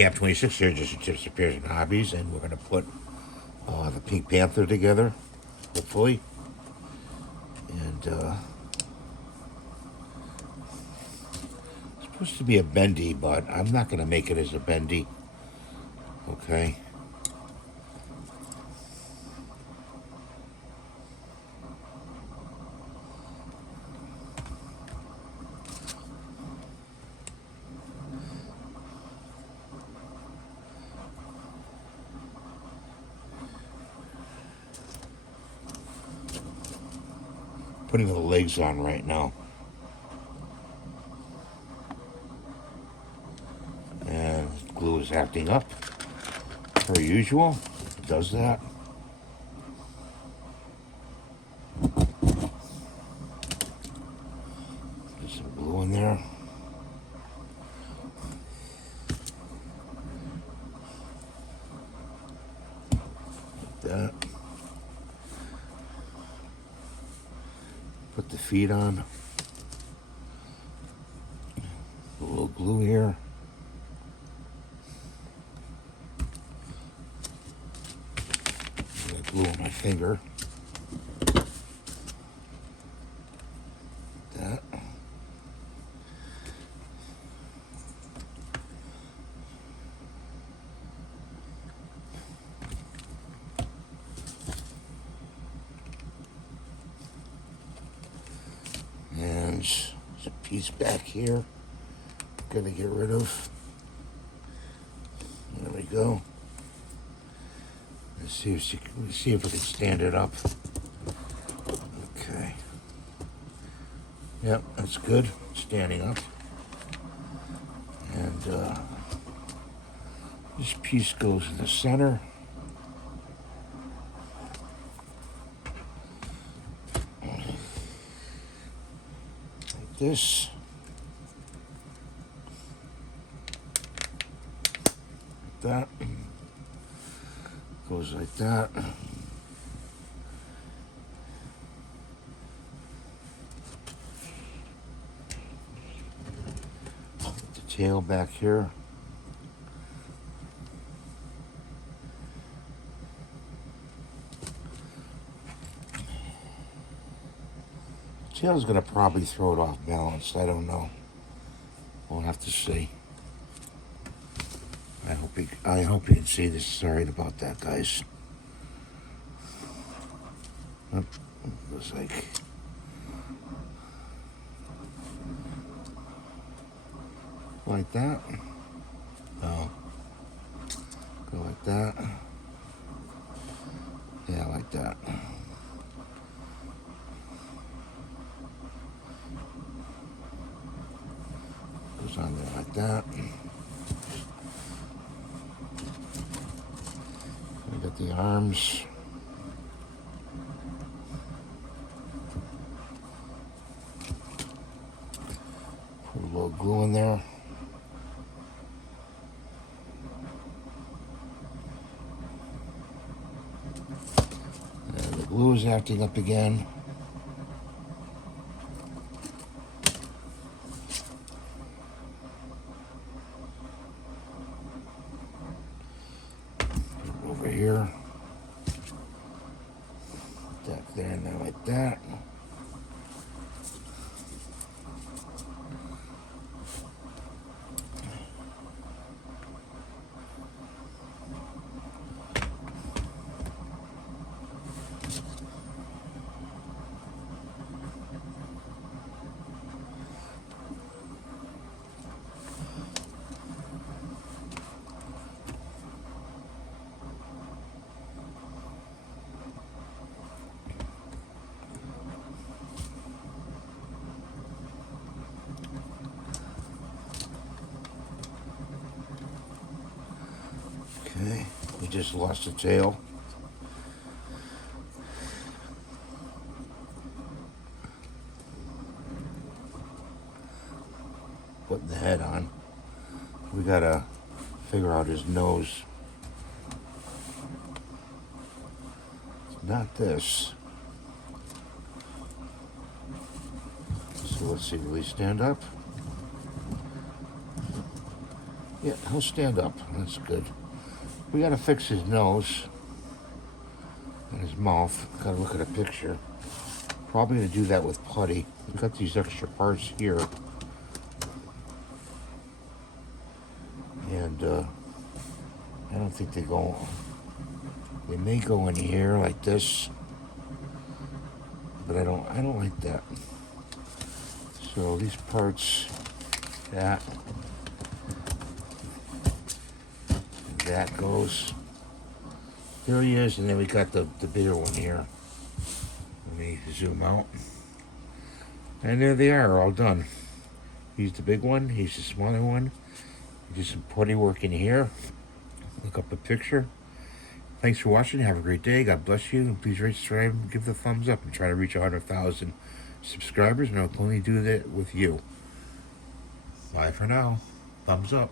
Cap 26 here, just tips, repairs, and hobbies, and we're going to put the pink panther together, hopefully. And it's supposed to be a bendy, but I'm not going to make it as a bendy. Okay. Putting the legs on right now. And glue is acting up, per usual. It does that. Get some glue in there. Like that. Put the feet on. A little glue here. Glue on my finger. That. And there's a piece back here. Gonna get rid of. There we go. Let's see if we can stand it up. Okay. Yep, that's good. Standing up. And this piece goes in the center. Like this. Like that. Goes like that. Put the tail back here. Tail's gonna probably throw it off balance. I don't know. We'll have to see. I hope you can see this. Sorry about that, guys. It looks like that. Oh, go like that. Yeah, like that. Goes on there like that. Got the arms. Put a little glue in there. And the glue is acting up again. Over here. Back there and then like that. Okay, we just lost the tail. Putting the head on. We gotta figure out his nose. It's not this. So let's see, will he stand up? Yeah, he'll stand up. That's good. We gotta fix his nose and his mouth. Gotta look at a picture. Probably gonna do that with putty. We've got these extra parts here. And I don't think they go. They may go in here like this, but I don't like that. So these parts, that goes. There he is, and then we got the bigger one here. Let me zoom out. And there they are, all done. He's the big one, he's the smaller one. Do some putty work in here. Look up a picture. Thanks for watching. Have a great day. God bless you. And please rate, subscribe, and give the thumbs up. And try to reach 100,000 subscribers. And I'll only do that with you. Bye for now. Thumbs up.